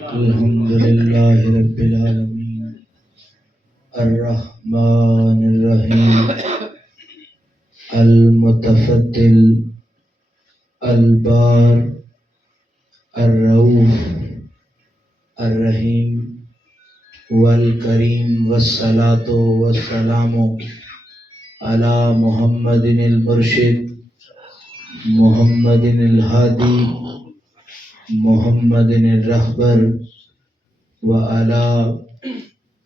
الحمد للہ رب العالمین الرحمن الرحیم المتفضل البار الرؤوف الرحیم والکریم والصلاۃ والسلام علی محمد المرشد محمد الہادی محمد الرہبر وعلی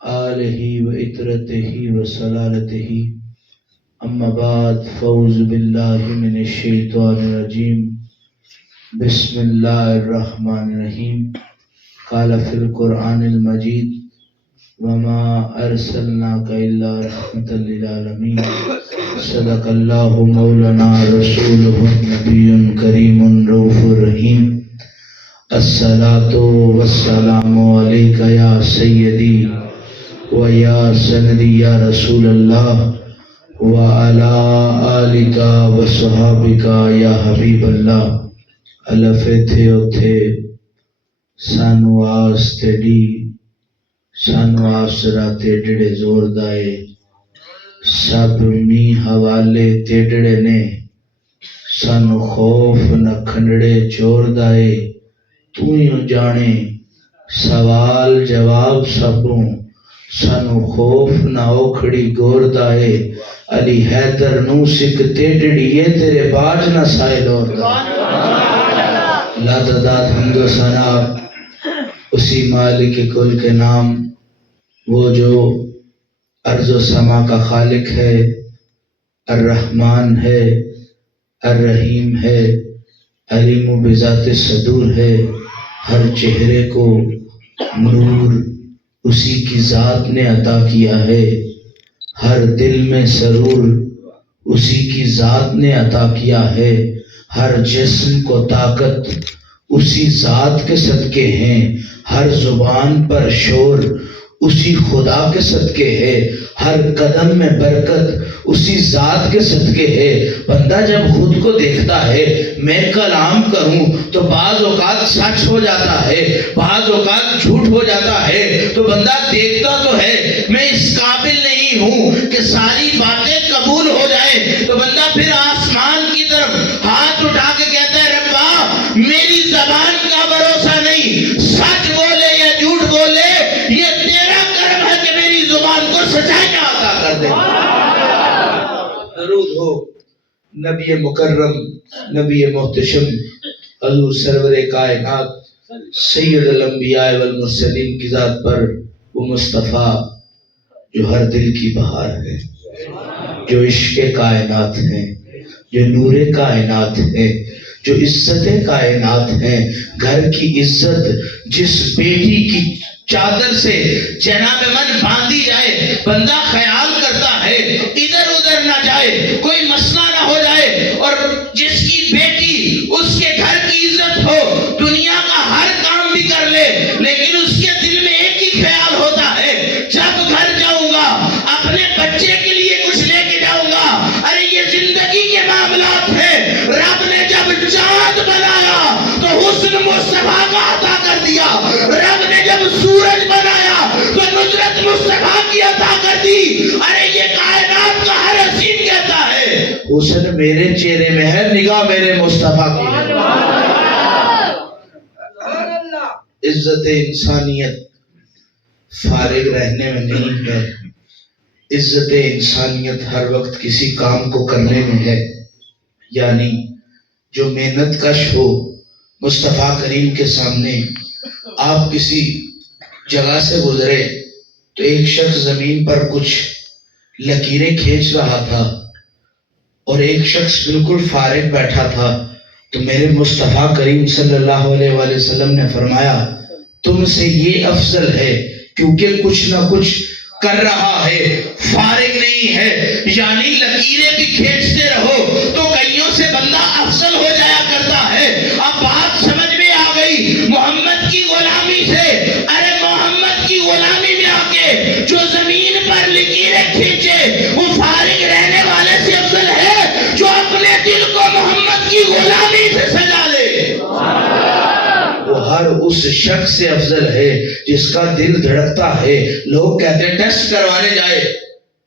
آلہ وعطرتہ وسلالتہ اما بعد فاعوذ باللہ من الشیطان الرجیم بسم اللہ الرحمن الرحیم قال فی القرآن المجید وما ارسلناک الا رحمۃ للعالمین صدق اللہ مولانا رسولہ النبی کریم رؤوف الرحیم الصلاۃ والسلام علیک یا سیدی و یا سندی یا رسول اللہ وعلی آلک و صحابک یا حبیب اللہ الفے تھے اوتھے سانو آس تیڈی سانو آسرا تیڈڑے زور دائے سب می حوالے تیڈڑے نے سانو خوف نہ کھنڈڑے چور دائے تو یوں جانے سوال جواب سبوں سانو خوف نہ اوکھڑی گور دائے علی حیدر نو سکھ تیڈڑیے تیرے باج نہ سائے دور دائے لا تعداد حمد و ثنا اسی مالک کل کے نام وہ جو ارض و سما کا خالق ہے الرحمن ہے الرحیم ہے علیم و بذات صدور ہے ہر چہرے کو نور اسی کی ذات نے عطا کیا ہے ہر دل میں سرور اسی کی ذات نے عطا کیا ہے ہر جسم کو طاقت اسی ذات کے صدقے ہیں ہر زبان پر شور اسی خدا کے صدقے ہے ہر قدم میں برکت اسی ذات کے صدقے ہے بندہ جب خود کو دیکھتا ہے میں کلام کروں تو بعض اوقات سچ ہو جاتا ہے بعض اوقات جھوٹ ہو جاتا ہے تو بندہ دیکھتا تو ہے میں اس قابل نہیں ہوں کہ ساری باتیں قبول ہو جائیں تو بندہ پھر آسمان کی طرف ہاتھ اٹھا کے کہتا ہے ربا میری زبان کا بھروسہ نہیں سچ بولے یا جھوٹ بولے یہ تیرا کرم ہے کہ میری زبان کو سچائی کا عطا کر دے درود ہو نبی مکرم نبی محتشم حضور سرور کائنات سید الانبیاء والمرسلین کی ذات پر وہ مصطفیٰ جو ہر دل کی بہار ہے جو عشق کائنات ہے جو نور کائنات ہے جو عزت کائنات ہے گھر کی عزت جس بیٹی کی چادر سے جناب من باندھی جائے بندہ خیال کرتا ہے ادھر ادھر نہ جائے کوئی مسئلہ نہ ہو جائے اور جس کی بیٹی اس کے گھر کی عزت ہو دنیا کا ہر کام بھی کر لے لیکن اس کے دل میں ایک ہی خیال ہوتا ہے جب گھر جاؤں گا اپنے بچے کے لیے کچھ لے کے جاؤں گا ارے یہ زندگی کے معاملات ہیں رب نے جب چاند بنایا تو حسن مصطفیٰ کا عطا کر دیا رب نے جب سورج بنایا تو نصرت مصطفیٰ کی عطا کر دی ارے یہ کائنات کا ہر حسین کہتا ہے حسن میرے چہرے میں ہے نگاہ میرے مصطفیٰ کی ہے عزت انسانیت فارغ رہنے میں نہیں ہے عزت انسانیت ہر وقت کسی کام کو کرنے میں ہے یعنی جو محنت کش ہو مصطفیٰ کریم کے سامنے آپ کسی جگہ سے گزرے تو ایک شخص زمین پر کچھ لکیریں کھینچ رہا تھا اور ایک شخص بالکل فارغ بیٹھا تھا تو میرے مصطفیٰ کریم صلی اللہ علیہ وآلہ وسلم نے فرمایا تم سے یہ افضل ہے کیونکہ کچھ نہ کچھ کر رہا ہے فارغ نہیں ہے یعنی لکیریں بھی کھینچتے رہو تو کئیوں سے بندہ افضل ہو جایا کرتا ہے اب بات سمجھ میں آ گئی محمد کی غلامی سے ارے محمد کی غلامی میں آ کے جو زمین پر لکیریں کھینچے وہ فارغ رہنے والے سے افضل ہے جو اپنے دل کو محمد کی غلامی سے سجا لے وہ ہر اس اس شخص سے افضل ہے جس کا دل دھڑکتا ہے. لوگ کہتے ہیں ٹیسٹ کروانے جائے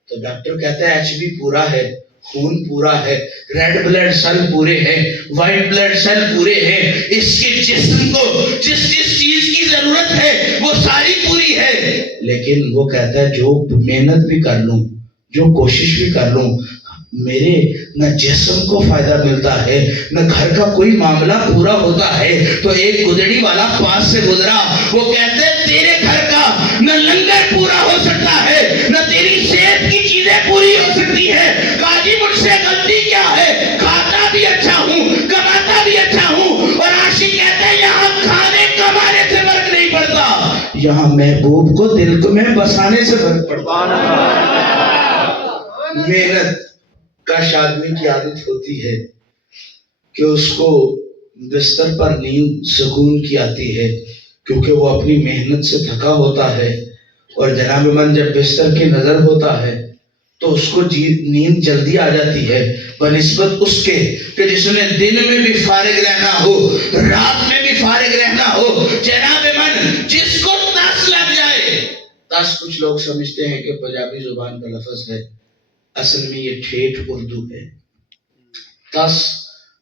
تو ڈاکٹر کہتا ہے ایچ بی پورا ہے، خون پورا ہے، ریڈ بلڈ سیل پورے ہیں، وائٹ بلڈ سیل پورے ہیں، اس کے جسم کو جس جس چیز کی ضرورت ہے وہ ساری پوری ہے. لیکن وہ کہتا ہے جو محنت بھی کر لوں، جو کوشش بھی کر لوں، میرے نہ جسم کو فائدہ ملتا ہے نہ گھر کا کوئی معاملہ پورا ہوتا ہے. تو ایک گدڑی والا پاس سے گزرا، وہ کہتے ہیں تیرے گھر کا نہ لنگر پورا ہو سکتا ہے نہ تیری صحت کی چیزیں پوری ہو سکتی ہے. کہا جی مجھ سے غلطی کیا ہے؟ کھاتا بھی اچھا ہوں، کماتا بھی اچھا ہوں. اور عاشق کہتے ہیں یہاں کھانے کمانے سے فرق نہیں پڑتا، یہاں محبوب کو دل کو میں بسانے سے فرق پڑتا. محنت کش آدمی کی عادت ہوتی ہے کہ اس کو بستر پر نیند سکون کی آتی ہے کیونکہ وہ اپنی محنت سے تھکا ہوتا ہے. اور جناب من جب بستر کی نظر ہوتا ہے تو اس کو نیند جلدی آ جاتی ہے بنسبت اس کے کہ جس نے دن میں بھی فارغ رہنا ہو، رات میں بھی فارغ رہنا ہو. جناب من جس کو تاس لگ جائے، تاس کچھ لوگ سمجھتے ہیں کہ پنجابی زبان کا لفظ ہے، اصل میں یہ ٹھیٹھ اردو ہے. تس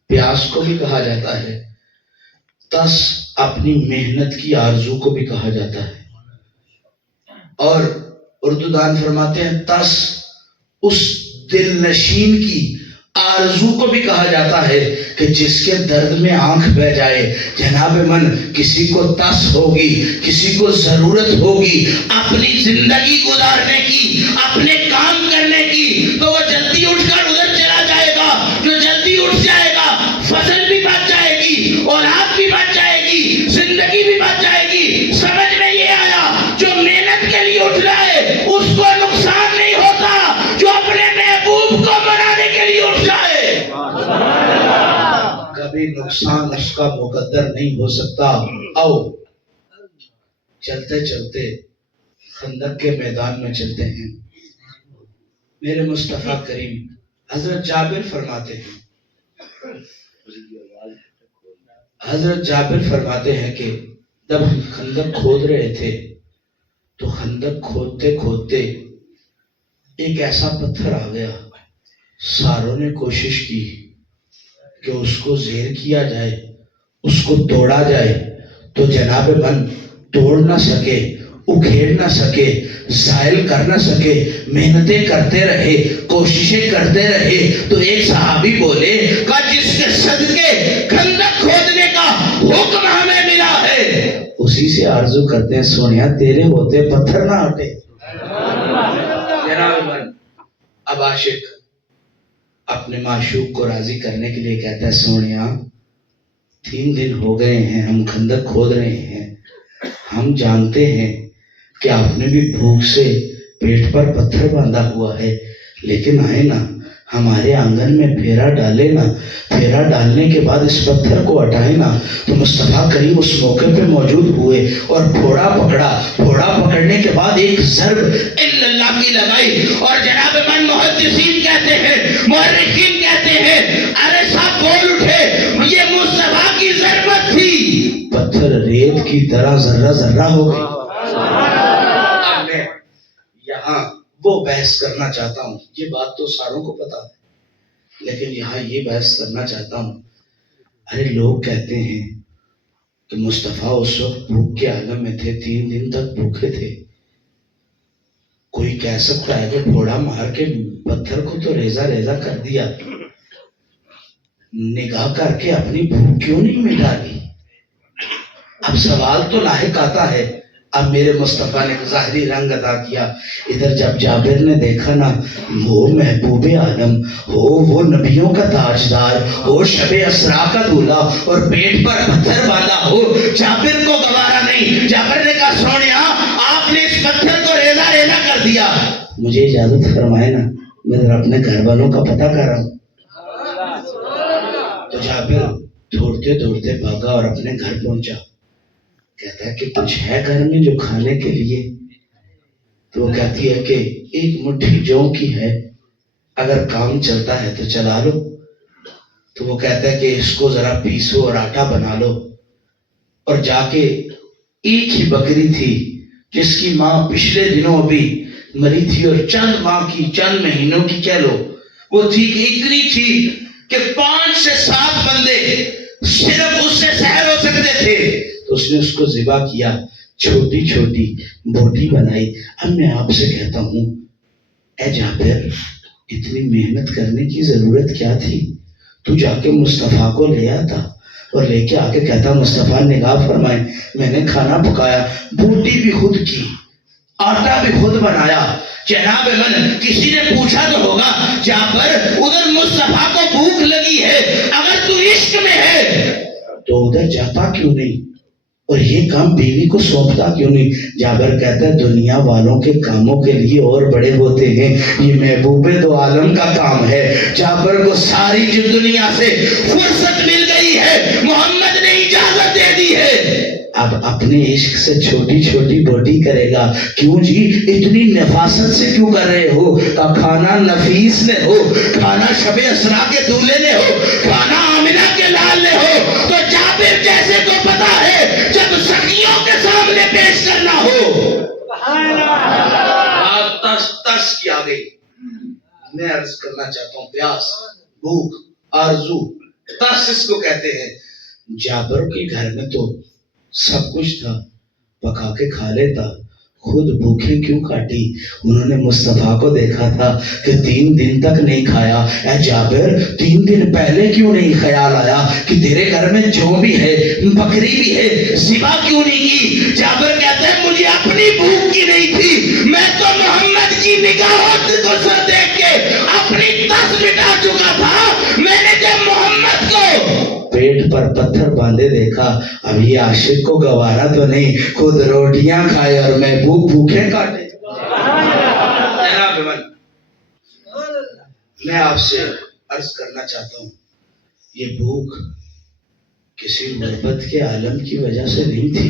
پیاس کو بھی کہا جاتا ہے، تس اپنی محنت کی آرزو کو بھی کہا جاتا ہے. اور اردو دان فرماتے ہیں تس اس دل نشین کی آرزو کو بھی کہا جاتا ہے کہ جس کے درد میں آنکھ بہ جائے. جناب من کسی کو تس ہوگی، کسی کو ضرورت ہوگی اپنی زندگی گزارنے کی، اپنے کام کرنے کی، تو وہ جلدی اٹھ کر ادھر چلا جائے گا. جو جلدی اٹھ جائے گا فصل بھی بچ جائے گی، اولاد بھی بچ جائے گی، زندگی بھی بچ جائے گی. سمجھ میں یہ آیا؟ جو محنت کے لیے اٹھ رہا ہے اس کو نقصان نہیں ہوتا، جو اپنے محبوب کو بنانے کے لیے اٹھ جائے کبھی نقصان اس کا مقدر نہیں ہو سکتا. آؤ چلتے چلتے خندق کے میدان میں چلتے ہیں. میرے مصطفیٰ کریم حضرت جابر فرماتے ہیں کہ جب ہم خندق کھود رہے تھے تو خندق کھودتے کھودتے ایک ایسا پتھر آ گیا. ساروں نے کوشش کی کہ اس کو زیر کیا جائے، اس کو توڑا جائے، تو جناب من توڑ نہ سکے، اکھیڑ نہ سکے، زائل کر نہ سکے. محنتیں کرتے رہے، کوششیں کرتے رہے. تو ایک صحابی بولے کہ جس کے صدقے خندق کھودنے کا حکم ہمیں ملا ہے، اسی سے آرزو کرتے ہیں سونیا تیرے ہوتے پتھر نہ ہٹے. جناب من اب عاشق اپنے معشوق کو راضی کرنے کے لیے کہتا ہے سونیا 3 دن ہو گئے ہیں ہم خندق کھود رہے ہیں، ہم جانتے ہیں کہ آپ نے بھی بھوک سے پیٹ پر پتھر باندھا ہوا ہے، لیکن آئے نا ہمارے آنگن میں پھیرا ڈالے نا، پھیرا ڈالنے کے بعد اس پتھر کو ہٹائے نا. تو مصطفیٰ کریم اس موقع پہ موجود ہوئے اور پھوڑا پکڑا. پھوڑا پکڑنے کے بعد ایک ضرب الا اللہ کی لگائی. اور جناب من محدثین کہتے ہیں، مورخین کہتے ہیں ارے صاحب بول اٹھے یہ مصطفیٰ کی ضربت تھی، پتھر ریت کی طرح ذرہ ذرہ ہو گئی. اب میں یہاں وہ بحث کرنا چاہتا ہوں، یہ بات تو ساروں کو پتا ہے، لیکن یہاں یہ بحث کرنا چاہتا ہوں. ارے لوگ کہتے ہیں کہ مصطفیٰ اس وقت بھوک کے عالم میں تھے، 3 دن تک بھوکے تھے. کوئی کہہ سکتا ہے کہ پھوڑا مار کے پتھر کو تو ریزہ ریزہ کر دیا، نگاہ کر کے اپنی بھوک کیوں نہیں مٹا لی؟ اب سوال تو لاحق آتا ہے. اب میرے مصطفیٰ نے ظاہری رنگ ادا کیا. ادھر جب جابر نے دیکھا نا وہ محبوب عالم ہو، وہ نبیوں کا تاجدار ہو، شب اسرا کا دولہا اور پیٹ پر پتھر باندھا ہو، جابر کو گوارا نہیں. جابر نے کہا سونیا آپ نے اس پتھر کو ریزہ ریزہ کر دیا، مجھے اجازت فرمائے نا میں ذرا اپنے گھر والوں کا پتہ کر رہا ہوں. تو جابر دوڑتے دوڑتے بھاگا اور اپنے گھر پہنچا. کہتا ہے کہ کچھ ہے گھر میں جو کھانے کے لیے؟ تو وہ کہتی ہے کہ ایک مٹھی جو کی ہے، اگر کام چلتا ہے تو چلا لو. تو وہ کہتا ہے کہ اس کو ذرا پیسو اور آٹا بنا لو اور جا کے ایک ہی بکری تھی جس کی ماں پچھلے دنوں ابھی مری تھی، اور چند ماہ کی، چند مہینوں کی کہہ لو وہ تھی، کہ اتنی تھی کہ 5 سے 7 بندے صرف اس سے سحر ہو سکتے تھے. تو اس نے اس کو ذبح کیا، چھوٹی چھوٹی بوٹی بنائی. اب میں آپ سے کہتا ہوں اے جابر، اتنی محنت کرنے کی ضرورت کیا تھی؟ تو جا کے مصطفیٰ کو لے آتا اور لے کے آ کے کہتا مصطفیٰ نگاہ فرمائے، میں نے کھانا پکایا، بوٹی بھی خود کی، آٹا بھی خود بنایا. جناب من کسی نے پوچھا تو ہوگا جابر ادھر مصطفیٰ کو بھوک لگی ہے، اگر تو عشق میں ہے تو ادھر جاتا کیوں نہیں اور یہ کام بیوی کو سونپتا کیوں نہیں؟ جابر کہتا ہے دنیا والوں کے کاموں کے لیے اور بڑے ہوتے ہیں، یہ محبوب دو عالم کا کام ہے. جابر کو ساری جو دنیا سے فرصت مل گئی ہے، محمد نے اجازت دے دی ہے، اب اپنے عشق سے چھوٹی چھوٹی بوٹی کرے گا. کیوں جی اتنی نفاست سے کیوں کر رہے ہو؟ کا کھانا نفیس نے ہو، کھانا شب اسرا کے دولے نے ہو، کھانا آمنہ کے لال نے ہو، تو جابر جیسے کو پتا ہے جب سخیوں کے سامنے پیش کرنا ہو. بات تس تس کی آ گئی. میں عرض کرنا چاہتا ہوں پیاس، بھوک، آرزو، تس اس کو کہتے ہیں. جابر کے گھر میں تو سب کچھ تھا، پکا کے کھا لیتا، خود بھوکے کیوں کاٹی؟ انہوں نے مصطفیٰ کو دیکھا تھا کہ 3 دن تک نہیں کھایا. اے جابر 3 دن پہلے کیوں نہیں خیال آیا کہ تیرے گھر میں جو بھی ہے، بکری بھی ہے، ذبح کیوں نہیں کی؟ جابر کہتا ہے مجھے اپنی بھوک کی نہیں تھی، میں تو محمد کی نگاہوں کو سر دیکھ کے اپنی تس مٹا چکا تھا. میں نے جب محمد کو پیٹ پر پتھر باندھے دیکھا، اب یہ عاشق کو گوارا تو نہیں خود روٹیاں کھائے اور محبوب بھوکے کاٹے. میں آپ سے عرض کرنا چاہتا ہوں یہ بھوک کسی غربت کے عالم کی وجہ سے نہیں تھی.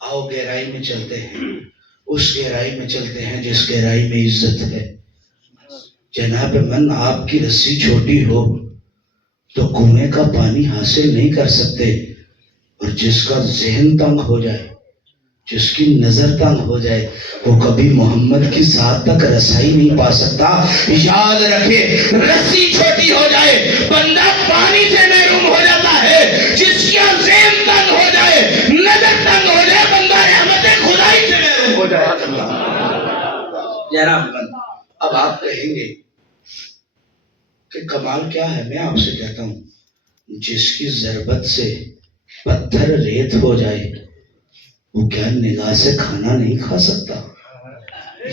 آؤ گہرائی میں چلتے ہیں، اس گہرائی میں چلتے ہیں جس گہرائی میں عزت ہے. جناب من آپ کی رسی چھوٹی ہو تو کنویں کا پانی حاصل نہیں کر سکتے، اور جس کا ذہن تنگ ہو جائے، جس کی نظر تنگ ہو جائے، وہ کبھی محمد کی ذات تک رسائی نہیں پا سکتا. یاد رکھے رسی چھوٹی ہو جائے بندہ پانی سے محروم ہو جاتا ہے، جس کا ذہن تنگ ہو جائے، نظر تنگ ہو جائے، بندہ رحمت خدائی سے محروم ہو جائے. جناب اب آپ کہیں گے کہ کمال کیا ہے؟ میں آپ سے کہتا ہوں جس کی ضربت سے پتھر ریت ہو جائے وہ کیا نگاہ سے کھانا نہیں کھا سکتا؟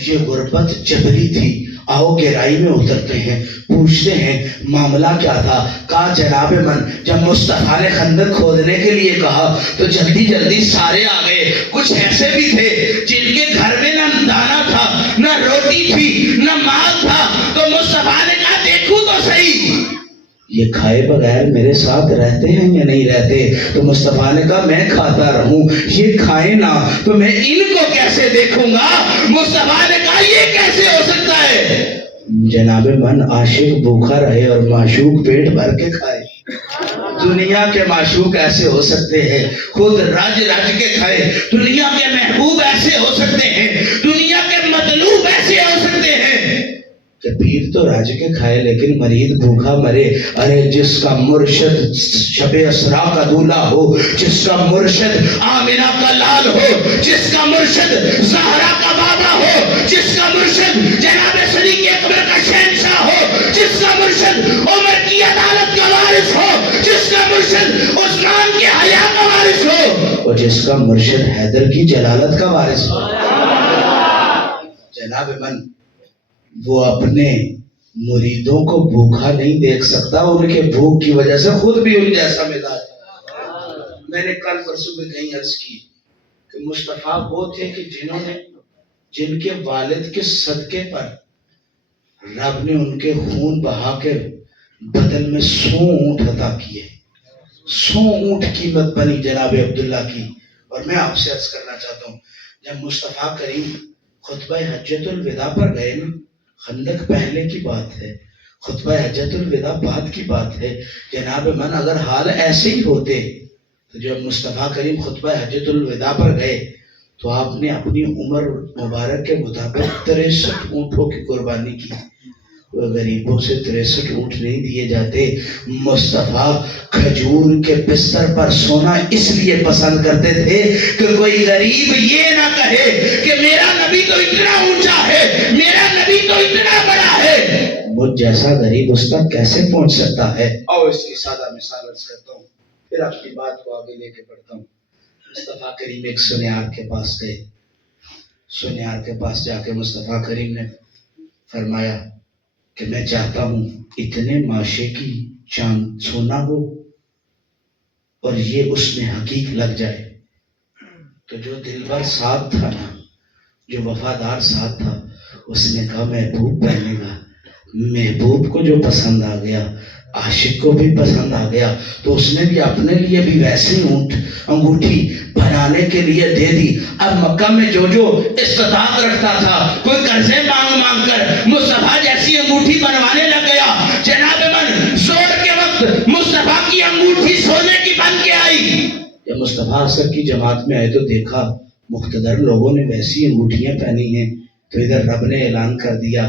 یہ غربت جبری تھی. آؤ گہرائی میں اترتے ہیں، پوچھتے ہیں معاملہ کیا تھا. کہا جناب من جب مصطفیٰ نے خندق کھودنے کے لیے کہا تو جلدی جلدی سارے آ گئے. کچھ ایسے بھی تھے جن کے گھر میں نہ دانا تھا، نہ روٹی تھی، نہ مال تھا. تو مصطفیٰ نے کہا دیکھو تو صحیح یہ کھائے بغیر میرے ساتھ رہتے ہیں یا نہیں رہتے؟ تو مصطفیٰ نے کہا میں کھاتا رہوں، یہ کھائے نہ تو میں ان کو کیسے دیکھوں گا؟ مصطفیٰ نے کہا یہ کیسے ہو سکتا ہے؟ جناب من عاشق بھوکا رہے اور معشوق پیٹ بھر کے کھائے. دنیا کے معشوق ایسے ہو سکتے ہیں خود رج رج کے کھائے، دنیا کے محبوب ایسے ہو سکتے ہیں، دنیا کے مطلوب ایسے ہو سکتے ہیں کہ پیر تو راج کے کھائے لیکن مرید بھوکا مرے. ارے جس کا مرشد شب اسرا کا دولہ ہو، جس کا مرشد آمنہ کا لال ہو، جس کا مرشد زہرا کا بابا ہو، جس کا مرشد جناب صدیق اکبر کا شہنشاہ ہو، جس کا مرشد عمر کی عدالت کا وارث ہو، جس کا مرشد عثمان کے حیا کا وارث ہو، اور جس کا مرشد حیدر کی جلالت کا وارث ہو. جناب من وہ اپنے مریدوں کو بھوکا نہیں دیکھ سکتا، ان کے بھوک کی وجہ سے خود بھی ان جیسا مزاج. میں نے کل پرسوں میں کہیں عرض کی کہ مصطفیٰ وہ تھے کہ جن کے والد کے صدقے پر رب نے ان کے خون بہا کے بدل میں 100 اونٹ عطا کیے. 100 اونٹ قیمت بنی جناب عبداللہ کی. اور میں آپ سے عرض کرنا چاہتا ہوں جب مصطفیٰ کریم خطبہ حجت الوداع پر گئے نا، خندق پہلے کی بات ہے، خطبہ حجت الوداع بعد کی بات ہے. جناب من اگر حال ایسے ہی ہوتے تو جب مصطفیٰ کریم خطبہ حجۃ الوداع پر گئے تو آپ نے اپنی عمر مبارک کے مطابق 63 اونٹوں کی قربانی کی. غریبوں سے 63 اونٹ نہیں دیے جاتے. مصطفیٰ کھجور کے بستر پر سونا اس لیے پسند کرتے تھے کہ کوئی غریب یہ نہ کہے کہ میرا نبی تو اتنا اونچا ہے، میرا نبی تو اتنا بڑا ہے، مجھ جیسا غریب اس تک کیسے پہنچ سکتا ہے. اور اس کی سادہ مثال عرض کرتا ہوں، پھر اپنی بات کو آگے لے کے بڑھتا ہوں. مصطفیٰ کریم ایک سنیار کے پاس گئے. سنیار کے پاس جا کے مصطفیٰ کریم نے فرمایا کہ میں چاہتا ہوں اتنے ماشے کی چاند سونا ہو اور یہ اس میں حقیق لگ جائے. تو جو دلبر ساتھ تھا نا، جو وفادار ساتھ تھا، اس نے کہا محبوب پہنے گا. محبوب کو جو پسند آ گیا، عاشق کو بھی پسند آ گیا، تو اس نے بھی اپنے لیے بھی ویسے اونٹ انگوٹھی بنانے کے لیے دے دی. اب مکہ میں جو جو استطاعت رکھتا تھا، کوئی قرضے مانگ مانگ کر مصطفیٰ جیسی انگوٹھی بنوانے لگ گیا. جناب من زور کے وقت مصطفیٰ کی انگوٹھی سونے کی بن کے آئی. جب مصطفیٰ اثر کی جماعت میں آئے تو دیکھا مقتدر لوگوں نے ویسی انگوٹھیاں پہنی ہیں. تو ادھر رب نے اعلان کر دیا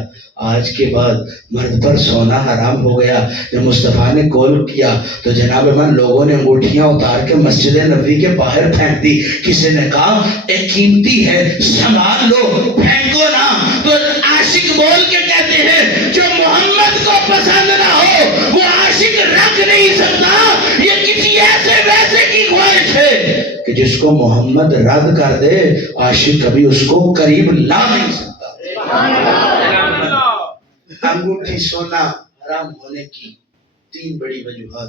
آج کے بعد مرد پر سونا حرام ہو گیا. جب مصطفیٰ نے کال کیا تو جناب من لوگوں نے انگوٹھیاں اتار کے مسجد نبوی کے باہر پھینک دی. کسی نے کہا ایک قیمتی ہے، سنبھال لو، پھینکو نہ. تو عاشق بول کے کہتے ہیں جو محمد کو پسند نہ ہو وہ عاشق رکھ نہیں سکتا. یہ کسی ایسے ویسے کی خواہش ہے کہ جس کو محمد رد کر دے عاشق کبھی اس کو قریب لا نہیں سکتا. انگوٹھی سونا حرام ہونے کی 3 بڑی وجوہات.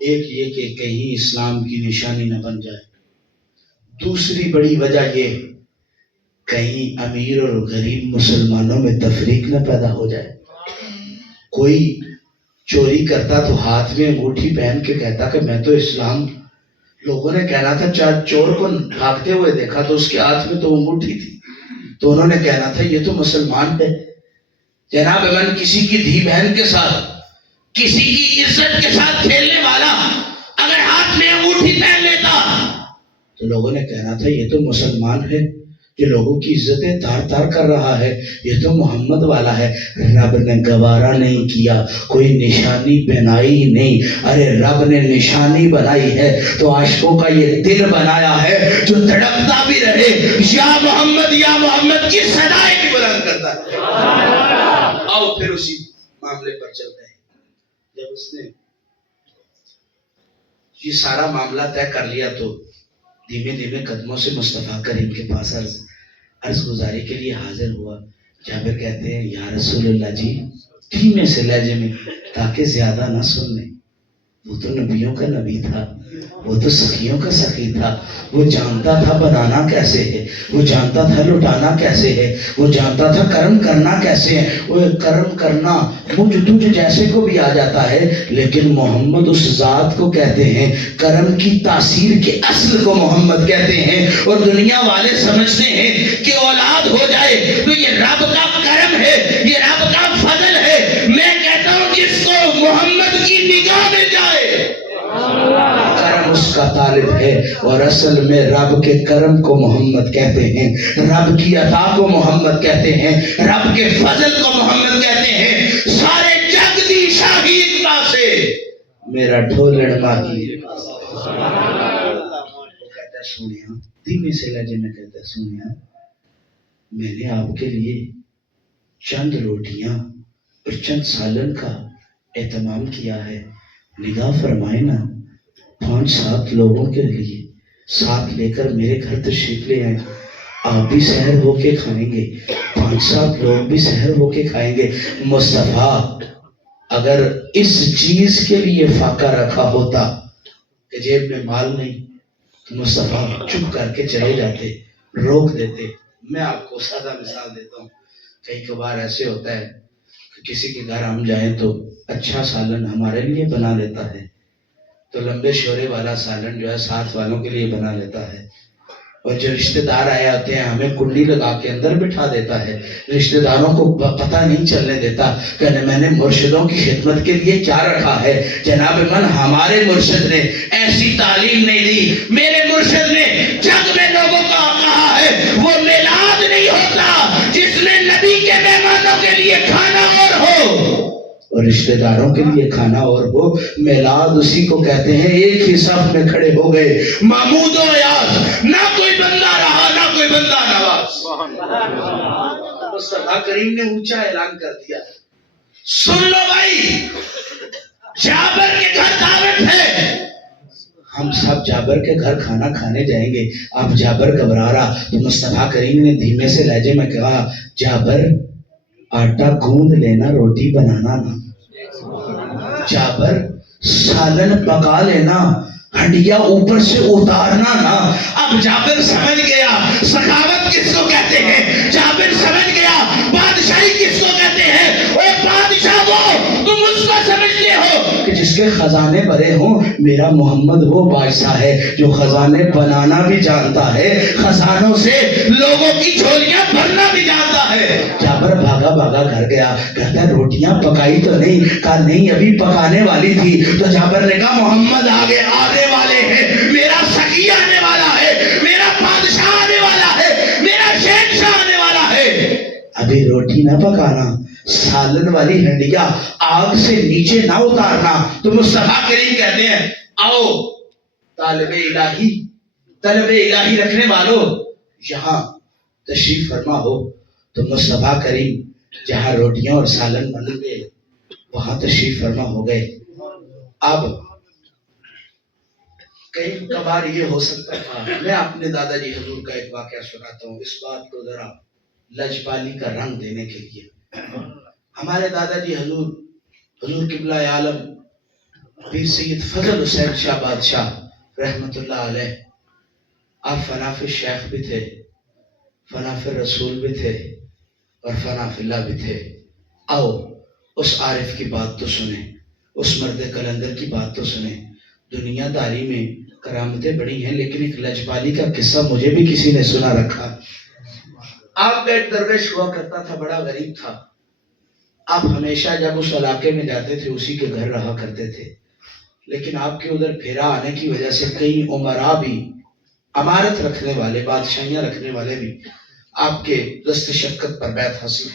ایک یہ کہ کہیں اسلام کی نشانی نہ بن جائے. دوسری بڑی وجہ یہ کہیں امیر اور غریب مسلمانوں میں تفریق نہ پیدا ہو جائے. کوئی چوری کرتا تو ہاتھ میں انگوٹھی پہن کے کہتا کہ میں تو اسلام. لوگوں نے کہنا تھا چور کو بھاگتے ہوئے دیکھا تو اس کے ہاتھ میں تو انگوٹھی تھی، تو انہوں نے کہنا تھا یہ تو مسلمان ہے. جناب من کسی کی دھی بہن کے ساتھ، کسی کی عزت کے ساتھ کھیلنے والا اگر ہاتھ میں انگوٹھی پہن لیتا تو لوگوں نے کہنا تھا یہ تو مسلمان ہے، یہ لوگوں کی عزتیں تار تار کر رہا ہے، یہ تو محمد والا ہے. رب نے گوارا نہیں کیا، کوئی نشانی بنائی نہیں. ارے رب نے نشانی بنائی ہے تو عاشقوں کا یہ دل بنایا ہے جو دھڑکتا بھی رہے یا محمد کی صدائیں بھی بلند کرتا ہے. آؤ پھر اسی معاملے پر چلتے ہیں. جب اس نے یہ سارا معاملہ طے کر لیا تو دھیمے دھیمے قدموں سے مصطفیٰ کریم کے پاس عرض گزاری کے لیے حاضر ہوا. جابر کہتے ہیں یا رسول اللہ جی، دھیمے سے لہجے میں تاکہ زیادہ نہ سن لیں. وہ تو نبیوں کا نبی تھا، وہ تو سخیوں کا سخی تھا. وہ جانتا تھا بنانا کیسے ہے، وہ جانتا تھا لٹانا کیسے ہے، وہ جانتا تھا کرم کرنا کیسے ہے. وہ کرم کرنا مجھ تجھ جیسے کو بھی آ جاتا ہے، لیکن محمد اس ذات کو کہتے ہیں، کرم کی تاثیر کے اصل کو محمد کہتے ہیں. اور دنیا والے سمجھتے ہیں کہ اولاد ہو جائے تو یہ رب کا کرم ہے، یہ رب کا فضل ہے. میں کہتا ہوں جس کو محمد کی نگاہ میں جائے کرم اس کا طالب ہے. اور اصل میں رب کے کرم کو محمد کہتے ہیں، رب کی عطا کو محمد کہتے ہیں، رب کے فضل کو محمد کہتے ہیں. سارے جگ دی شاہید پاسے میرا ڈھولڑ ماہی. وہ کہتا ہے سنیا، دھیمے سے لہجے میں کہتا ہے سنیا، میں نے آپ کے لیے چند روٹیاں اور چند سالن کا اہتمام کیا ہے. نگاہ فرمائے نا، 5-7 لوگوں کے لیے ساتھ لے کر میرے گھر تشریف لے آئے. آپ بھی سحر ہو کے کھائیں گے، 5-7 لوگ بھی سحر ہو کے کھائیں گے. مصطفیٰ اگر اس چیز کے لیے فاقہ رکھا ہوتا کہ جیب میں مال نہیں تو مصطفیٰ چپ کر کے چلے جاتے، روک دیتے. میں آپ کو سادہ مثال دیتا ہوں. کئی کبھار ایسے ہوتا ہے کہ کسی کے گھر ہم جائیں تو اچھا سالن ہمارے لیے بنا لیتا ہے، تو لمبے شورے والا سالن جو ہے ساتھ والوں کے لیے بنا لیتا ہے. اور جو رشتہ دار آئے ہوتے ہیں ہمیں کنڈی لگا کے اندر بٹھا دیتا ہے، رشتہ داروں کو پتہ نہیں چلنے دیتا کہ میں نے مرشدوں کی خدمت کے لیے کیا رکھا ہے۔ جناب من ہمارے مرشد نے ایسی تعلیم نہیں دی، میرے مرشد نے جگ میں لوگوں کا کہا ہے وہ میلاد نہیں ہوتا جس میں نبی کے مہمانوں کے لیے کھانا اور ہو اور رشتہ داروں کے لیے کھانا اور ہو۔ میلاد اسی کو کہتے ہیں ایک ہی صف میں کھڑے ہو گئے، محمود و ایاز، نہ کوئی بندہ رہا نہ کوئی بندہ نواز۔ مصطفیٰ کریم نے اونچا اعلان کر دیا، سن لو بھائی، جابر کے گھر دعوت ہے، ہم سب جابر کے گھر کھانا کھانے جائیں گے۔ اب جابر گھبرا رہا تو مصطفیٰ کریم نے دھیمے سے لہجے میں کہا، جابر آٹا گوندھ لینا، روٹی بنانا نہ، جابر سالن پکا لینا، ہنڈیا اوپر سے اتارنا نہ۔ اب جابر سمجھ گیا سخاوت کس کو کہتے ہیں، جابر سمجھ گیا بادشاہی کس کو کہتے ہیں۔ اوے بادشاہ وہ تم اس کو سمجھتے ہو کہ جس کے خزانے بھرے ہوں، میرا محمد وہ بادشاہ ہے جو خزانے بنانا بھی جانتا ہے، خزانوں سے لوگوں کی جھولیاں بھرنا بھی جانتا ہے۔ جابر بھاگا بھاگا گھر گیا، کہتا ہے روٹیاں پکائی تو نہیں؟ کہا نہیں، ابھی پکانے والی تھی۔ تو جابر نے کہا محمد آگے آنے والے ہیں، میرا سخی آنے والا ہے، میرا بادشاہ آنے والا ہے، میرا شہنشاہ آنے والا ہے، ابھی روٹی نہ پکانا، سالن والی ہنڈیا آگ سے نیچے نہ اتارنا۔ تو مصطفیٰ کریم کہتے ہیں آؤ طالب الہی رکھنے والوں یہاں تشریف فرما ہو۔ تو مصطفیٰ کریم جہاں روٹیاں اور سالن بن گئے وہاں تشریف فرما ہو گئے۔ اب کئی کبھار یہ ہو سکتا تھا، میں اپنے دادا جی حضور کا ایک واقعہ سناتا ہوں اس بات کو ذرا لجپالی کا رنگ دینے کے لیے۔ ہمارے دادا جی حضور قبلہ عالم پیر سید فضل حسین شاہ بادشاہ رحمت اللہ علیہ، آپ فنا فی الشیخ بھی تھے، فنا فی الرسول بھی تھے اور فنا فی اللہ بھی تھے۔ آؤ اس عارف کی بات تو سنیں، اس مرد کلندر کی بات تو سنیں۔ دنیا داری میں کرامتیں بڑی ہیں لیکن ایک لجپالی کا قصہ مجھے بھی کسی نے سنا رکھا۔ آپ کا ایک درویش ہوا کرتا تھا، بڑا غریب تھا۔ آپ ہمیشہ جب اس علاقے میں جاتے تھے اسی کے گھر رہا کرتے تھے، لیکن آپ کے ادھر پھیرا آنے کی وجہ سے کئی عمرا بھی، امارت رکھنے والے، بادشاہیاں رکھنے والے بھی آپ کے دست شفقت پر بیعت حاصل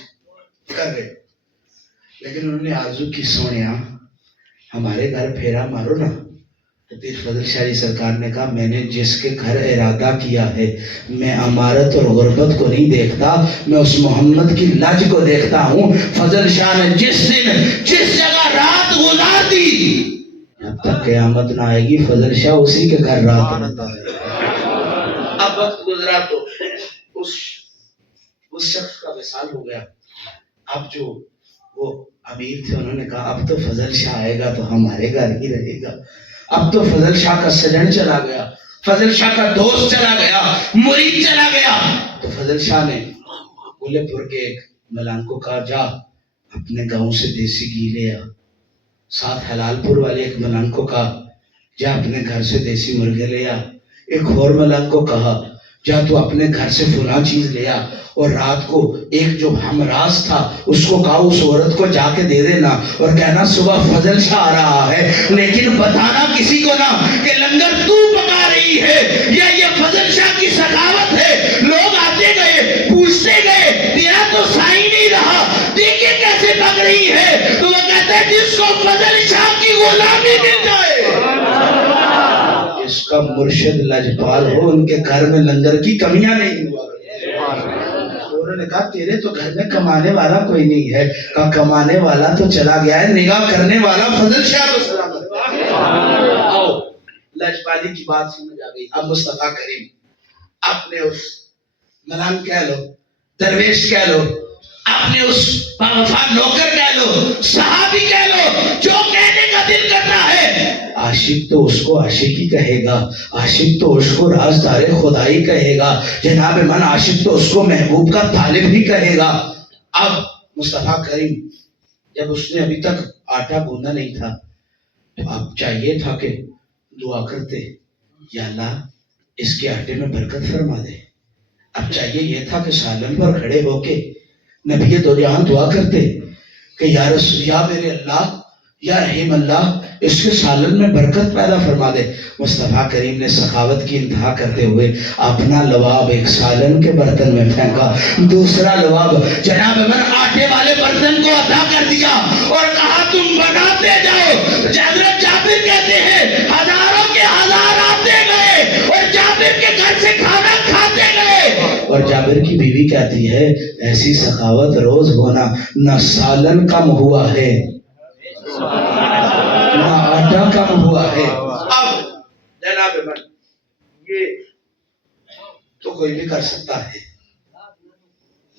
کر گئے، لیکن انہوں نے آرزو کی سونیا ہمارے گھر پھیرا مارو نا۔ تو پیر فضل شاہ جی سرکار نے کہا میں نے جس کے گھر ارادہ کیا ہے میں امارت اور غربت کو نہیں دیکھتا، میں اس محمد کی لج کو دیکھتا ہوں۔ فضل شاہ نے جس دن جس جگہ رات گزار دی جب تک قیامت نہ آئے گی فضل شاہ اسی کے گھر رات رہتا ہے۔ اب وقت گزرا تو اس شخص کا وصال ہو گیا۔ اب جو وہ امیر تھے انہوں نے کہا اب تو فضل شاہ آئے گا تو ہمارے گھر ہی رہے گا۔ اب تو فضل شاہ کا سجن چلا گیا، فضل شاہ کا دوست چلا گیا، مرید چلا گیا۔ تو فضل شاہ نے گولے پور کے ایک ملان کو کہا جا اپنے گاؤں سے دیسی گھی لے آ۔ ساتھ حلال پور والے ایک ملان کو کہا جا اپنے گھر سے دیسی مرغے لے آ۔ ایک اور ملان کو کہا جا تو اپنے گھر سے فلاں چیز لے آ۔ اور رات کو ایک جو ہمراز تھا اس کو کہا اس عورت کو جا کے دے دینا اور کہنا صبح فضل شاہ آ رہا ہے، لیکن بتانا کسی کو نہ کہ لنگر تو پکا رہی ہے یا یہ فضل شاہ کی سخاوت ہے۔ لوگ آتے گئے پوچھتے گئے تیرا تو سائی نہیں رہا، دیکھیں کیسے پک رہی ہے۔ تو وہ کہتے ہیں جس کو فضل شاہ کی غلامی مل جائے، اس کا مرشد لجپال ہو، ان کے گھر میں لنگر کی کمیاں نہیں ہوا۔ انہوں نے کہا تیرے تو گھر میں کمانے والا کوئی نہیں ہے۔ کہا کمانے والا تو چلا گیا ہے، نگاہ کرنے والا فضل شاہ کو سلامت۔ آؤ لجپالی کی بات سمجھ آ گئی۔ اب مصطفیٰ کریم اپنے اس ملان کہہ لو، درویش کہہ لو، اپنے اس باوفا نوکر کہہ لو، صحابی کہہ لو، جو کہنے کا دل کرتا ہے، عاشق تو اس کو عاشقی کہے گا، عاشق تو اس کو رازدار خدائی کہے گا، جناب من عاشق تو اس کو محبوب کا طالب ہی کہے گا۔ اب مصطفیٰ کریم جب اس نے ابھی تک آٹا گوندھا نہیں تھا تو اب چاہیے تھا کہ دعا کرتے یا اللہ اس کے آٹے میں برکت فرما دے۔ اب چاہیے یہ تھا کہ سالن پر کھڑے ہو کے نبی دو جہاں دعا کرتے کہ یا میرے اللہ، یا رحیم اللہ، اس کے سالن میں برکت پیدا فرما دے۔ مصطفیٰ کریم نے سخاوت کی انتہا کرتے ہوئے اپنا لواب ایک سالن کے برتن میں پھینکا، دوسرا لواب جناب من آٹے والے برتن کو عطا کر دیا اور کہا تم بناتے جاؤ۔ حضرت جابر کہتے ہیں ہزاروں کے ہزار آتے گئے اور جابر کے گھر سے کھانا کھاتے گئے۔ اور جابر کی بیوی کہتی ہے ایسی سخاوت روز ہونا، نہ سالن کم ہوا ہے نہ آٹا کم ہوا ہے۔ اب جناب من یہ تو کوئی بھی کر سکتا ہے،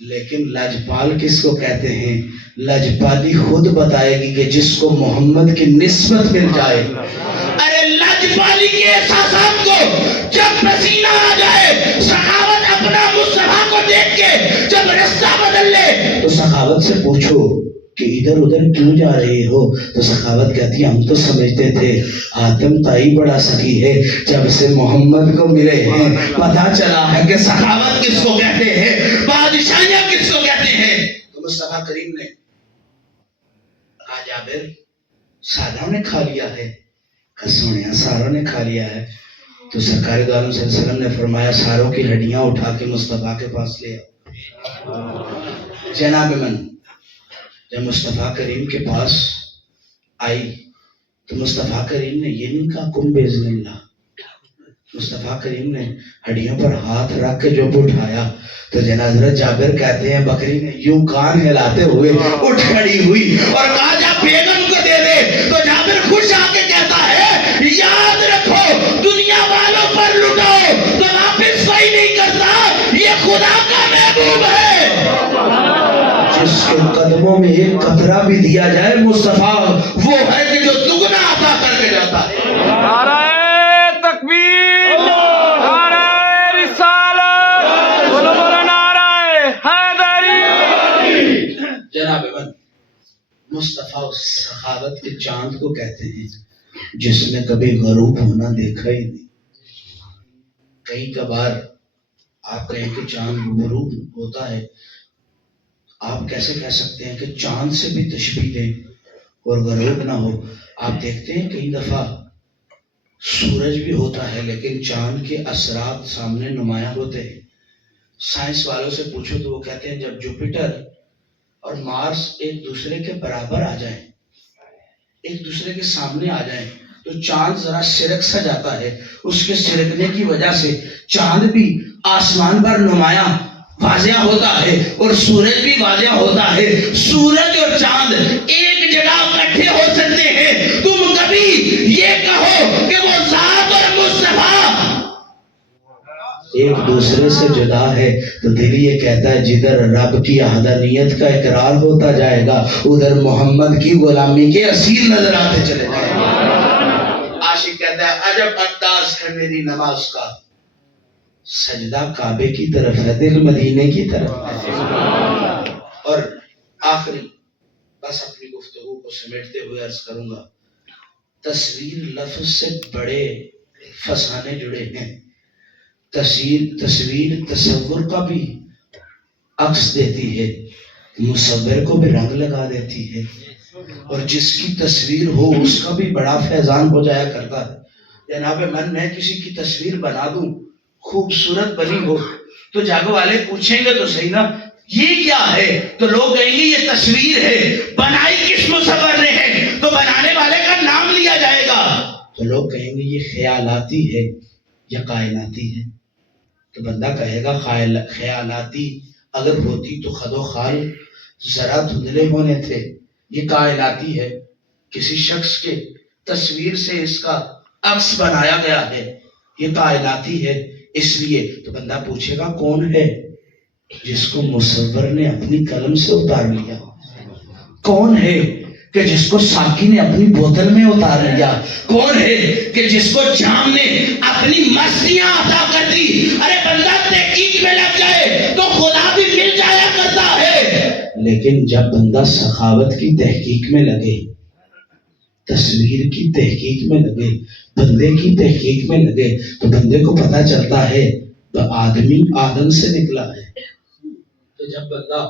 لیکن لجپال کس کو کہتے ہیں؟ لجپالی خود بتائے گی کہ جس کو محمد کی نسبت مل جائے۔ ارے لجپالی کے احساسات کو جب پسینہ آ جائے، سخاوت اپنا مصطفیٰ کو دیکھ کے جب رستہ بدل لے تو سخاوت سے پوچھو کہ ادھر ادھر کیوں جا رہے ہو؟ تو سخاوت کہتی ہے ہم تو سمجھتے تھے آدم تائی بڑا سخی ہے، جب سے محمد کو ملے ہیں پتا چلا ہے کہ سخاوت کس کو کہتے ہیں، بادشاہیاں کس کو کہتے ہیں۔ تو مصطفیٰ کریم نے کہا جابر سادھوں نے کھا لیا ہے؟ سونے ساروں نے کھا لیا ہے۔ تو سرکار دو عالم صلی اللہ علیہ وسلم نے فرمایا ساروں کی ہڈیاں اٹھا کے مصطفیٰ کے پاس لے آؤ۔ جناب من جب مصطفیٰ کریم کے پاس آئی تو مصطفیٰ کریم نے یہ نہیں کہا کم باذن اللہ، مصطفیٰ کریم نے ہڈیوں پر ہاتھ رکھ کے جب اٹھایا تو حضرت جابر کہتے ہیں بکری نے یوں کان ہلاتے ہوئے اٹھ کھڑی ہوئی اور کہا جا بیگم کو دے دے۔ تو جابر خوش آ کے کہتا ہے یاد رکھو دنیا والوں پر لٹاؤ تو واپس کوئی نہیں کرتا، یہ خدا کا محبوب ہے۔ جس کے قدموں میں ایک قطرہ بھی دیا جائے مصطفیٰ وہ ہے کہ جو دگنا عطا کر کے جاتا ہے۔ نعرہ تکبیر، نعرہ رسالت، بولو بولو نعرہ حیدری۔ جناب من مصطفیٰ سخاوت کے چاند کو کہتے ہیں جس نے کبھی غروب ہونا دیکھا ہی نہیں۔ کئی کبھار آپ کہیں کہ چاند غروب ہوتا ہے، آپ کیسے کہہ سکتے ہیں کہ چاند سے بھی تشبیہ دیں اور غروب نہ ہو؟ آپ دیکھتے ہیں کئی دفعہ سورج بھی ہوتا ہے لیکن چاند کے اثرات سامنے نمایاں ہوتے ہیں۔ سائنس والوں سے پوچھو تو وہ کہتے ہیں جب جوپیٹر اور مارس ایک دوسرے کے برابر آ جائیں، ایک دوسرے کے سامنے آ جائیں تو چاند ذرا سرک سا جاتا ہے، اس کے سرکنے کی وجہ سے چاند بھی آسمان پر نمایاں واضح ہوتا ہے اور سورج بھی واضح ہوتا ہے۔ سورج اور چاند ایک جگہ اکٹھے ہو سکتے ہیں، تم کبھی یہ کہو کہ وہ ذات اور مصطفیٰ ایک دوسرے سے جدا ہے تو دل یہ کہتا ہے جدھر رب کی احدانیت کا اقرار ہوتا جائے گا ادھر محمد کی غلامی کے اسیر نظر آتے چلے جائیں گے۔ عاشق کہتا ہے عجب انداز ہے میری نماز کا، سجدہ کعبے کی طرف ہے دل مدینے کی طرف ہے۔ اور آخری بس اپنی گفتگو کو سمیٹتے ہوئے عرض کروں گا، تصویر لفظ سے بڑے فسانے جڑے ہیں۔ تصویر تصور کا بھی عکس دیتی ہے، مصور کو بھی رنگ لگا دیتی ہے، اور جس کی تصویر ہو اس کا بھی بڑا فیضان ہو جایا کرتا ہے۔ جناب من میں کسی کی تصویر بنا دوں خوبصورت بنی ہو تو جاگو والے پوچھیں گے تو صحیح نا یہ کیا ہے، تو لوگ کہیں گے یہ تصویر ہے، بنائی کس مصور نے ہے، تو بنانے والے کا نام لیا جائے گا، تو لوگ کہیں گے یہ خیالاتی ہے یا کائناتی ہے، تو بندہ کہے گا خیالاتی اگر ہوتی تو خد و خال ذرا دھندلے ہونے تھے، یہ کائناتی ہے، کسی شخص کے تصویر سے اس کا عکس بنایا گیا ہے، یہ کائناتی ہے، اس لیے تو بندہ پوچھے گا کون ہے؟ جس کو مصور نے اپنی قلم سے اتار لیا۔ کون ہے کہ جس کو ساقی نے اپنی بوتل میں اتار لیا؟ کون ہے کہ جس کو جام نے اپنی مستیاں عطا کر دی؟ ارے بندہ تحقیق میں لگ جائے تو خدا بھی مل جایا کرتا ہے، لیکن جب بندہ سخاوت کی تحقیق میں لگے، تصویر کی تحقیق میں لگے بندے کی تحقیق میں لگے تو بندے کو پتہ چلتا ہے تو آدمی آدم سے نکلا ہے. تو جب بندہ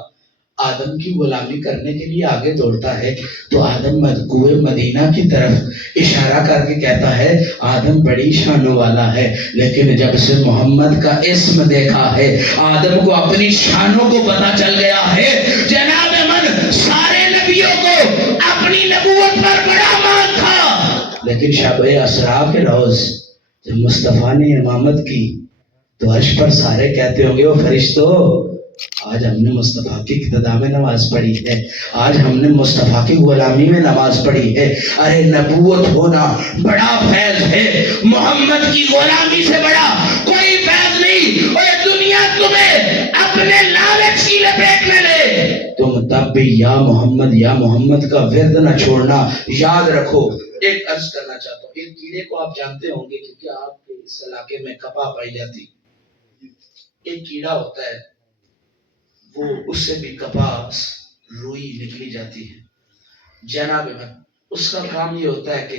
آدم کی غلامی کرنے کے لیے آگے دوڑتا ہے تو آدم کوہ مدینہ کی طرف اشارہ کر کے کہتا ہے آدم بڑی شانوں والا ہے. لیکن جب سے محمد کا اسم دیکھا ہے آدم کو اپنی شانوں کو پتہ چل گیا ہے. جناب من سارے نبیوں کو اپنی نبوت پر بڑا مان تھا، لیکن شب اسراء کے روز جب مصطفیٰ نے امامت کی تو عرش پر سارے کہتے ہوں گے وہ فرشتوں آج ہم نے مصطفیٰ کی اقتداء میں نماز پڑھی ہے، آج ہم نے مصطفیٰ کی غلامی میں نماز پڑھی ہے. ارے نبوت ہونا بڑا فیض ہے، محمد کی غلامی سے بڑا کوئی فیض نہیں. اور دنیا تمہیں اپنے لالچ کی لپیٹ میں لے، تم تب بھی یا محمد کا ورد نہ چھوڑنا. یاد رکھو، ایک عرض کرنا چاہتا ہوں، ایک کیڑے کو آپ جانتے ہوں گے کیونکہ آپ کے اس علاقے میں کپا پائی جاتی. ایک کیڑا ہوتا ہے وہ اس سے بھی کپاس روئی نکلی جاتی ہے. جناب من اس کا کام یہ ہوتا ہے کہ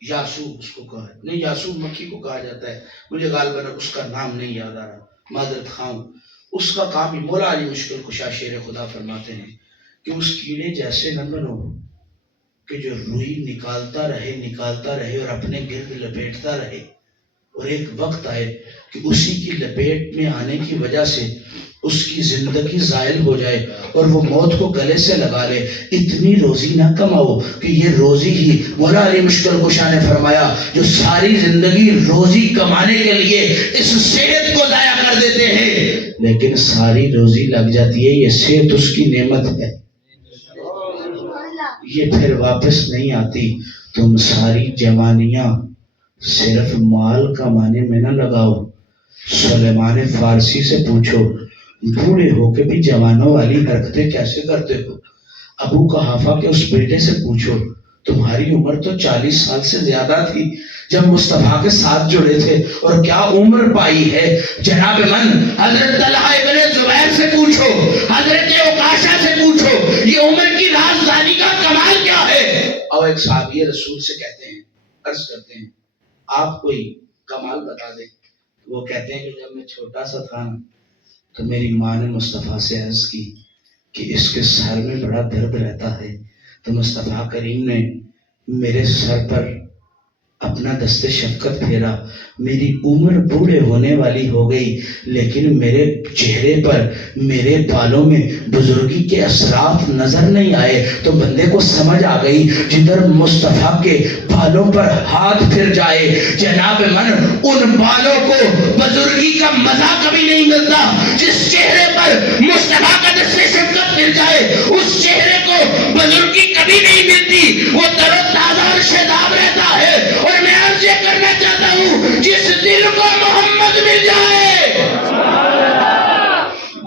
یاسو اس کو کہا ہے، نہیں یاسو مکھی کو کہا جاتا ہے، مجھے غالباً اس کا نام نہیں یاد آ رہا، معذرت خواہ. اس کا کام ہی مولا علی مشکل کشا شیر خدا فرماتے ہیں کہ اس کیڑے جیسے نہ بنو کہ جو روئی نکالتا رہے اور اپنے گرد لپیٹتا رہے، اور ایک وقت آئے کہ اسی کی لپیٹ میں آنے کی وجہ سے اس کی زندگی زائل ہو جائے اور وہ موت کو گلے سے لگا لے. اتنی روزی نہ کماؤ کہ یہ روزی ہی، مولا علی مشکل کشا نے فرمایا جو ساری زندگی روزی کمانے کے لیے اس صحت کو ضائع کر دیتے ہیں، لیکن ساری روزی لگ جاتی ہے، یہ صحت اس کی نعمت ہے، یہ پھر واپس نہیں آتی. تم ساری جوانیاں صرف مال کمانے میں نہ لگاؤ. سلیمان فارسی سے پوچھو بوڑھے ہو کے بھی جوانوں والی حرکتیں کیسے کرتے ہو. ابو قحافہ کے اس بیٹے سے پوچھو تمہاری عمر تو 40 سال سے زیادہ تھی جب مصطفیٰ کے ساتھ جڑے تھے اور کیا عمر پائی ہے. جناب من حضرت طلحہ ابن زبیر سے پوچھو، حضرت عکاشہ سے پوچھو یہ عمر کی رازداری کا کمال کیا ہے. اور ایک صحابی رسول سے کہتے ہیں، عرض کرتے ہیں آپ کوئی کمال بتا دیں. وہ کہتے ہیں کہ جب میں چھوٹا سا تھا تو میری ماں نے مصطفیٰ سے عرض کی کہ اس کے سر میں بڑا درد رہتا ہے، تو مصطفیٰ کریم نے میرے سر پر اپنا دست شفقت پھیرا. میری عمر بوڑھے ہونے والی ہو گئی لیکن میرے چہرے پر میرے بالوں میں بزرگی کے اثرات نظر نہیں آئے. تو بندے کو سمجھ آ گئی جدھر مصطفیٰ کے بالوں پر ہاتھ پھر جائے جناب من ان بالوں کو بزرگی کا مزہ کبھی نہیں ملتا. جس چہرے پر مصطفیٰ کا دست شفقت پھر جائے اس چہرے کو بزرگی کبھی نہیں ملتی، وہ تر و تازہ اور شاداب رہتا ہے. اور میں عرض یہ کرنا چاہتا ہوں جس دل کو محمد مل جائے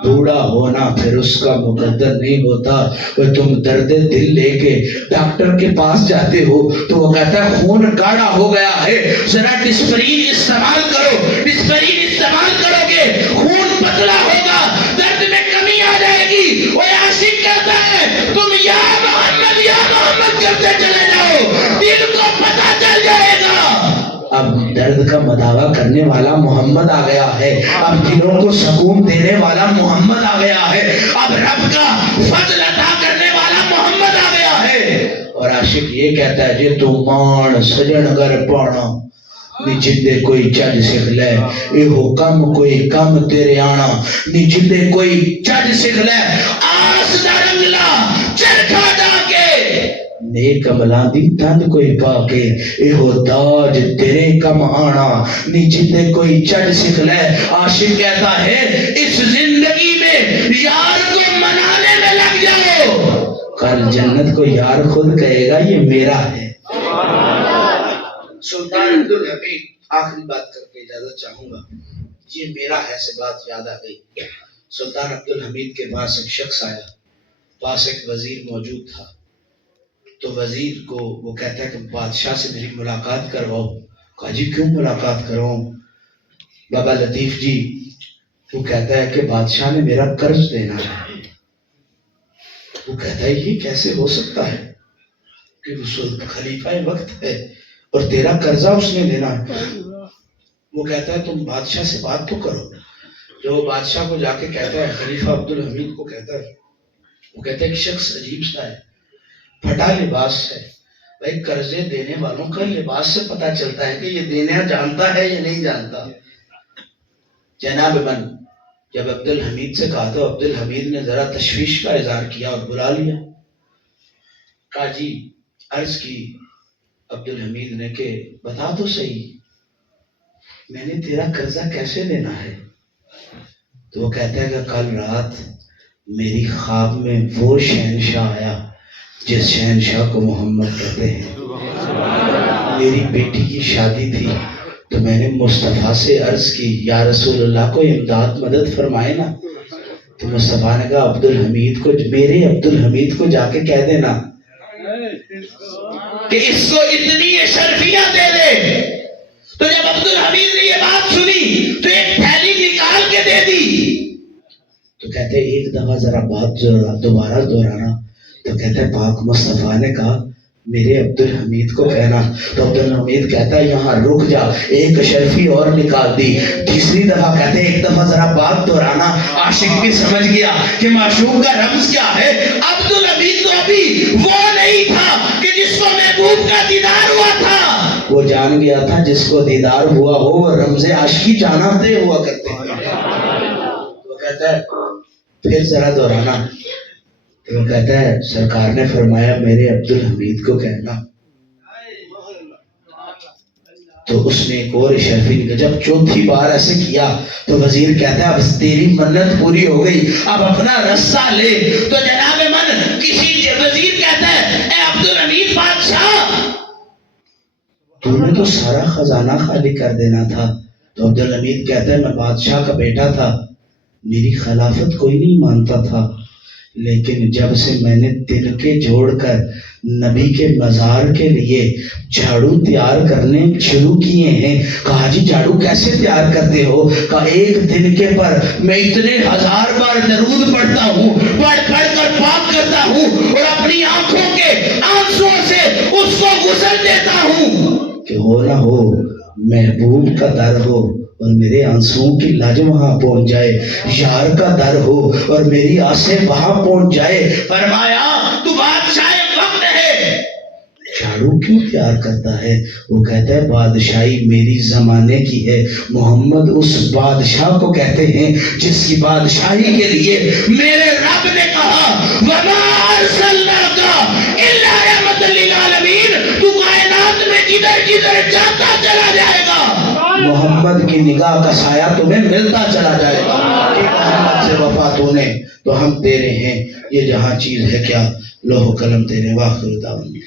بوڑھا ہونا پھر اس کا مقدر نہیں ہوتا. اور تم درد دل لے کے ڈاکٹر کے پاس جاتے ہو تو وہ کہتا ہے خون گاڑھا ہو گیا ہے، ذرا ڈسپرین استعمال کرو. ڈسپرین استعمال کرو گے خون پتلا ہوگا، درد میں کمی آ جائے گی. وہ عاشق کہتا ہے تم یا محمد کرتے چلے جاؤ، دل کو پتہ چل جائے گا. اب درد کا مداوا کرنے والا محمد آ گیا ہے، اب دلوں کو سکون دینے والا محمد آ گیا ہے، اب رب کا فضل عطا کرنے والا محمد آ گیا ہے. اور عاشق یہ کہتا ہے جے تو مان سجن گر پانا نی جندے کوئی چج سکھ لے، اے ہو کم کوئی کم تیرے آنا نی جندے کوئی چج سکھ لے. آس دا رنگلا چرکھا ڈا کے نیک عملاں دی تن کوئی پا کے، اے ہو تاج تیرے کم آنا نی جندے کوئی چج سکھ لے. عاشق کہتا ہے اس زندگی میں یار کو منانے میں لگ جاؤ، کل جنت کو یار خود کہے گا یہ میرا ہے. سلطان عبدالحمید آخری بات کر کے اجازت چاہوں گا، یہ میرا ہے سے بات یاد آ گئی. سلطان عبدالحمید کے پاس ایک شخص آیا، پاس ایک وزیر موجود تھا. تو وزیر کو وہ کہتا ہے کہ بادشاہ سے میری ملاقات کرواؤ. کہا جی کیوں ملاقات کرواؤں بابا لطیف جی؟ وہ کہتا ہے کہ بادشاہ نے میرا قرض دینا ہے. وہ کہتا ہے یہ کیسے ہو سکتا ہے کہ خلیفہ وقت ہے اور تیرا قرضہ اس نے دینا ہے. وہ کہتا ہے تم بادشاہ سے بات تو کرو. جو وہ بادشاہ کو جا کے کہتا ہے, خلیفہ عبدالحمید کو کہتا ہے, وہ کہتا ہے کہ شخص عجیب سا ہے, پھٹا لباس ہے. بھائی قرضے دینے والوں کا لباس سے پتا چلتا ہے کہ یہ دینا جانتا ہے یا نہیں جانتا. جناب من جب عبدالحمید سے کہا تو عبدالحمید نے ذرا تشویش کا اظہار کیا اور بلا لیا. کہا جی, عرض کی عبدالحمید نے کہ بتا تو صحیح میں نے تیرا قرضہ کیسے دینا ہے. تو وہ کہتا ہے کہ کل رات میری خواب میں وہ شہنشاہ آیا جس شہنشاہ کو محمد کہتے ہیں. میری بیٹی کی شادی تھی تو میں نے مصطفیٰ سے عرض کی یا رسول اللہ کو امداد مدد فرمائے نا. تو مصطفیٰ نے کہا عبدالحمید کو, میرے عبدالحمید کو جا کے کہہ دینا کہ اس کو اتنی اشرفیاں دے دے. تو جب عبدالحمید نے یہ بات سنی تو ایک تھیلی نکال کے دے دی. تو کہتے ایک دفعہ ذرا بات دوبارہ دہرانا. تو کہتے پاک مصطفیٰ نے کہا میرے عبدالحمید کو کہنا. تو عبدالحمید کہتا ہے یہاں رک جا, ایک اشرفی اور نکال دی. تیسری دفعہ کہتے ایک دفعہ ذرا بات دہرانا. عاشق بھی سمجھ گیا کہ معشوق کا رمز کیا ہے. عبدالحمید تو ابھی وہ نہیں تھا کہ جس کو محبوب کا دیدار ہوا تھا, وہ جان گیا تھا جس کو دیدار ہوا ہو وہ رمز عاشقی جانتے ہوا کرتے ہیں. وہ کہتا ہے پھر ذرا دہرانا. تو وہ کہتا ہے سرکار نے فرمایا میرے عبدالحمید کو کہنا. تو اس نے ایک اور اشرفی نکال. جب چوتھی بار ایسے کیا تو وزیر کہتا ہے اب تیری منت پوری ہو گئی, اب اپنا رسہ لے. تو جناب من کسی وزیر کہتا ہے اے عبدالحمید بادشاہ تو نے تو سارا خزانہ خالی کر دینا تھا. تو عبدالحمید کہتا ہے میں بادشاہ کا بیٹا تھا, میری خلافت کوئی نہیں مانتا تھا, لیکن جب سے میں نے تنکے جوڑ کر نبی کے مزار کے لیے جھاڑو تیار کرنے شروع کیے ہیں. کہا جی جھاڑو کیسے تیار کرتے ہو؟ کہا ایک تنکے پر میں اتنے 1000 بار درود پڑھتا ہوں, پڑھ کر پاک کرتا ہوں اور اپنی آنکھوں کے آنسوں سے اس کو غسل دیتا ہوں کہ ہو نہ ہو محبوب کا در ہو اور میرے آنسوؤں کی لاج وہاں پہنچ جائے, یار کا در ہو اور میری آسیں وہاں پہنچ جائے. فرمایا تو بادشاہ وقت ہے, جھاڑو کیوں تیار کرتا ہے؟ وہ کہتا ہے بادشاہی میری زمانے کی ہے. محمد اس بادشاہ کو کہتے ہیں جس کی بادشاہی کے لیے میرے رب نے کہا وَمَا أَرْسَلْنَاكَ إِلَّا رَحْمَةً لِّلْعَالَمِينَ. تو کائنات میں جدھر جاتا چلا جائے گا محمد کی نگاہ کا سایہ تمہیں ملتا چلا جائے گا. محمد سے وفا تو نے تو ہم تیرے ہیں, یہ جہاں چیز ہے کیا لوح قلم تیرے. واخر دعوانا